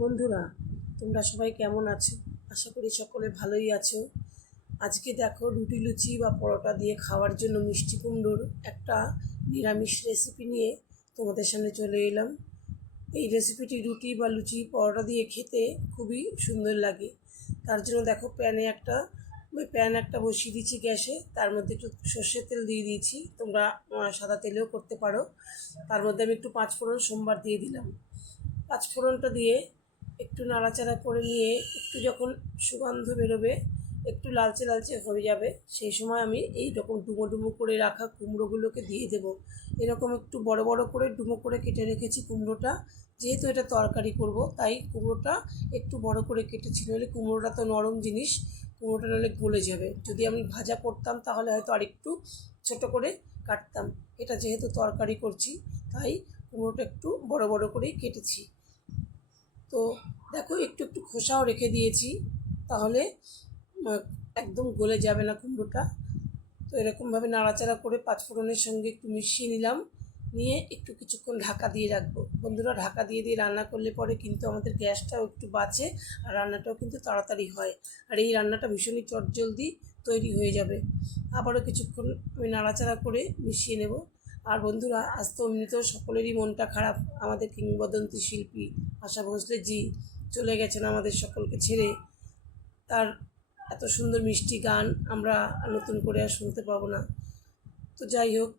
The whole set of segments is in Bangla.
বন্ধুরা, তোমরা সবাই কেমন আছো? আশা করি সকলে ভালোই আছো। আজকে দেখো, রুটি লুচি বা পরোটা দিয়ে খাওয়ার জন্য মিষ্টি কুমড়োর একটা নিরামিষ রেসিপি নিয়ে তোমাদের সামনে চলে এলাম। এই রেসিপিটি রুটি বা লুচি পরোটা দিয়ে খেতে খুবই সুন্দর লাগে। তার জন্য দেখো, প্যান একটা বসিয়ে দিয়েছি গ্যাসে। তার মধ্যে একটু সর্ষের তেল দিয়ে দিয়েছি, তোমরা সাদা তেলেও করতে পারো। তার মধ্যে আমি একটু পাঁচফোড়ন সোমবার দিয়ে দিলাম। পাঁচফোড়নটা দিয়ে একটু নাড়াচাড়া করে নিয়ে একটু যখন সুগন্ধ বেরোবে, একটু লালচে লালচে হয়ে যাবে, সেই সময় আমি এই রকম ডুমো ডুমো করে রাখা কুমড়োগুলোকে দিয়ে দেবো। এরকম একটু বড় বড় করে ডুমো করে কেটে রেখেছি কুমড়োটা। যেহেতু এটা তরকারি করব, তাই কুমড়োটা একটু বড় করে কেটেছি, নইলে কুমড়োটা তো নরম জিনিস, কুমড়োটা নাহলে গলে যাবে। যদি আমি ভাজা করতাম তাহলে হয়তো আরেকটু ছোটো করে কাটতাম। এটা যেহেতু তরকারি করছি, তাই কুমড়োটা একটু বড় বড় করেই কেটেছি। তো দেখো, একটু একটু খোসাও রেখে দিয়েছি, তাহলে একদম গলে যাবে না কুমড়োটা। তো এরকমভাবে নাড়াচাড়া করে পাঁচফোড়নের সঙ্গে একটু মিশিয়ে নিলাম, নিয়ে একটু কিছুক্ষণ ঢাকা দিয়ে রাখবো। বন্ধুরা, ঢাকা দিয়ে দিয়ে রান্না করলে পরে কিন্তু আমাদের গ্যাসটাও একটু বাঁচে, আর রান্নাটাও কিন্তু তাড়াতাড়ি হয়। আর এই রান্নাটা ভীষণই চটজলদি তৈরি হয়ে যাবে। আবারও কিছুক্ষণ আমি নাড়াচাড়া করে মিশিয়ে নেব। আর বন্ধুরা, আজ তো এমনিতেও সকলেরই মনটা খারাপ। আমাদের কিংবদন্তি শিল্পী আশা ভোঁসলে জি চলে গেছেন আমাদের সকলকে ছেড়ে। তার এত সুন্দর মিষ্টি গান আমরা নতুন করে আর শুনতে পাবো না। তো যাই হোক,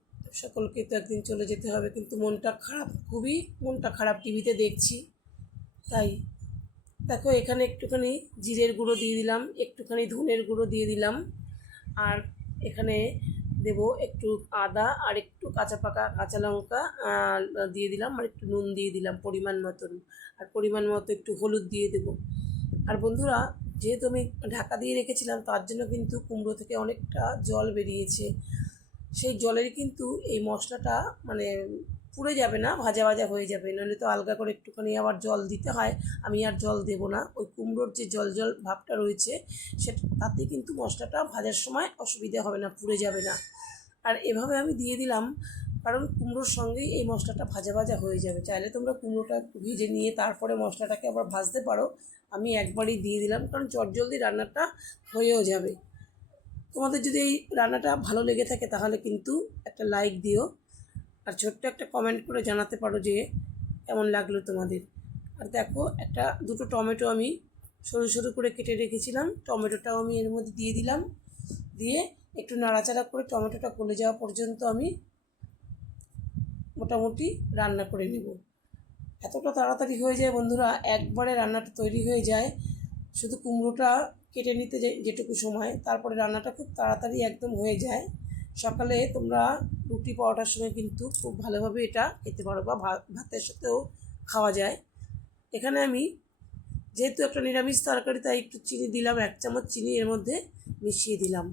সকলকে তো একদিন চলে যেতে হবে, কিন্তু মনটা খারাপ, খুবই মনটা খারাপ টিভিতে দেখছি। তাই দেখো, এখানে একটুখানি জিরের গুঁড়ো দিয়ে দিলাম, একটুখানি ধনের গুঁড়ো দিয়ে দিলাম, আর এখানে দেব একটু আদা আর একটু কাঁচা লঙ্কা দিয়ে দিলাম, আর একটু নুন দিয়ে দিলাম পরিমাণ মতন, আর পরিমাণ মতো একটু হলুদ দিয়ে দেব। আর বন্ধুরা, যেহেতু আমি ঢাকা দিয়ে রেখেছিলাম, তার জন্য কিন্তু কুমড়ো থেকে অনেকটা জল বেরিয়েছে। সেই জলের কিন্তু এই মশলাটা মানে পুড়ে যাবে না, ভাজা ভাজা হয়ে যাবে, নাহলে তো আলগা করে একটুখানি আবার জল দিতে হয়। আমি আর জল দেব না, ওই কুমড়োর যে জল জল ভাবটা রয়েছে সেটা, তাতে কিন্তু মশলাটা ভাজার সময় অসুবিধা হবে না, পুড়ে যাবে না। আর এভাবে আমি দিয়ে দিলাম, কারণ কুমড়োর সঙ্গেই এই মশলাটা ভাজা ভাজা হয়ে যাবে। চাইলে তোমরা কুমড়োটা একটু ভেজে নিয়ে তারপরে মশলাটাকে আবার ভাজতে পারো। আমি একবারই দিয়ে দিলাম, কারণ চটজলদি রান্নাটা হয়েও যাবে। তোমাদের যদি এই রান্নাটা ভালো লেগে থাকে তাহলে কিন্তু একটা লাইক দিও, আর ছোট্ট একটা কমেন্ট করে জানাতে পারো যে কেমন লাগলো তোমাদের। আর দেখো, দুটো টমেটো আমি সরু সরু করে কেটে রেখেছিলাম, টমেটোটাও আমি এর মধ্যে দিয়ে দিলাম। দিয়ে একটু নাড়াচাড়া করে টমেটোটা গলে যাওয়া পর্যন্ত আমি মোটামুটি রান্না করে নেব। এতটা তাড়াতাড়ি হয়ে যায় বন্ধুরা, একবারে রান্নাটা তৈরি হয়ে যায়। শুধু কুমড়োটা কেটে নিতে যেটুকু সময়, তারপরে রান্নাটা খুব তাড়াতাড়ি একদম হয়ে যায়। সকালে তোমরা রুটি পরোটার সঙ্গে কিন্তু খুব ভালোভাবে এটা খেতে পারো, বা ভাতের সাথেও খাওয়া যায়। এখানে আমি যেহেতু একটা নিরামিষ তরকারি, তাই একটু চিনি দিলাম, 1 চামচ চিনি এর মধ্যে মিশিয়ে দিলাম।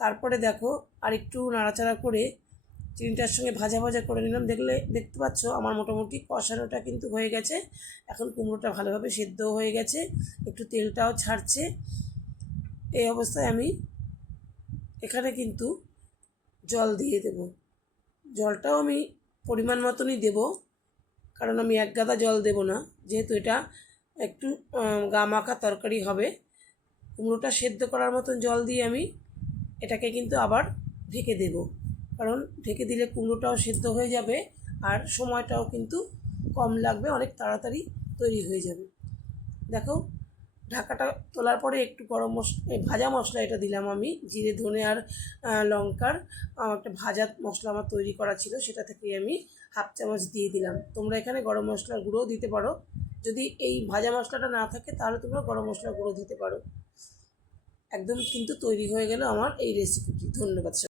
তারপরে দেখো, আর একটু নাড়াচাড়া করে চিনিটার সঙ্গে ভাজা ভাজা করে নিলাম। দেখতে পাচ্ছ আমার মোটামুটি কষানোটা কিন্তু হয়ে গেছে। এখন কুমড়োটা ভালোভাবে সেদ্ধও হয়ে গেছে, একটু তেলটাও ছাড়ছে। এই অবস্থায় আমি এখানে কিন্তু জল দিয়ে দেব। জলটাও আমি পরিমাণ মতনই দেব, কারণ আমি এক গাদা জল দেব না, যেহেতু এটা একটু গা মাখা তরকারি হবে। কুমড়োটা সেদ্ধ করার মতন জল দিয়ে আমি এটাকে কিন্তু আবার ঢেকে দেব, কারণ ঢেকে দিলে কুমড়োটাও সেদ্ধ হয়ে যাবে, আর সময়টাও কিন্তু কম লাগবে, অনেক তাড়াতাড়ি তৈরি হয়ে যাবে। দেখো, ঢাকাটা তোলার পরে একটু ভাজা মশলা এটা দিলাম আমি, জিরে ধনে আর লঙ্কার একটা ভাজা মশলা আমার তৈরি করা ছিল, সেটা থেকেই আমি 1/2 চামচ দিয়ে দিলাম। তোমরা এখানে গরম মশলার গুঁড়োও দিতে পারো, যদি এই ভাজা মশলাটা না থাকে তাহলে তোমরা গরম মশলার গুঁড়ো দিতে পারো। একদম কিন্তু তৈরি হয়ে গেল আমার এই রেসিপিটি। ধন্যবাদ।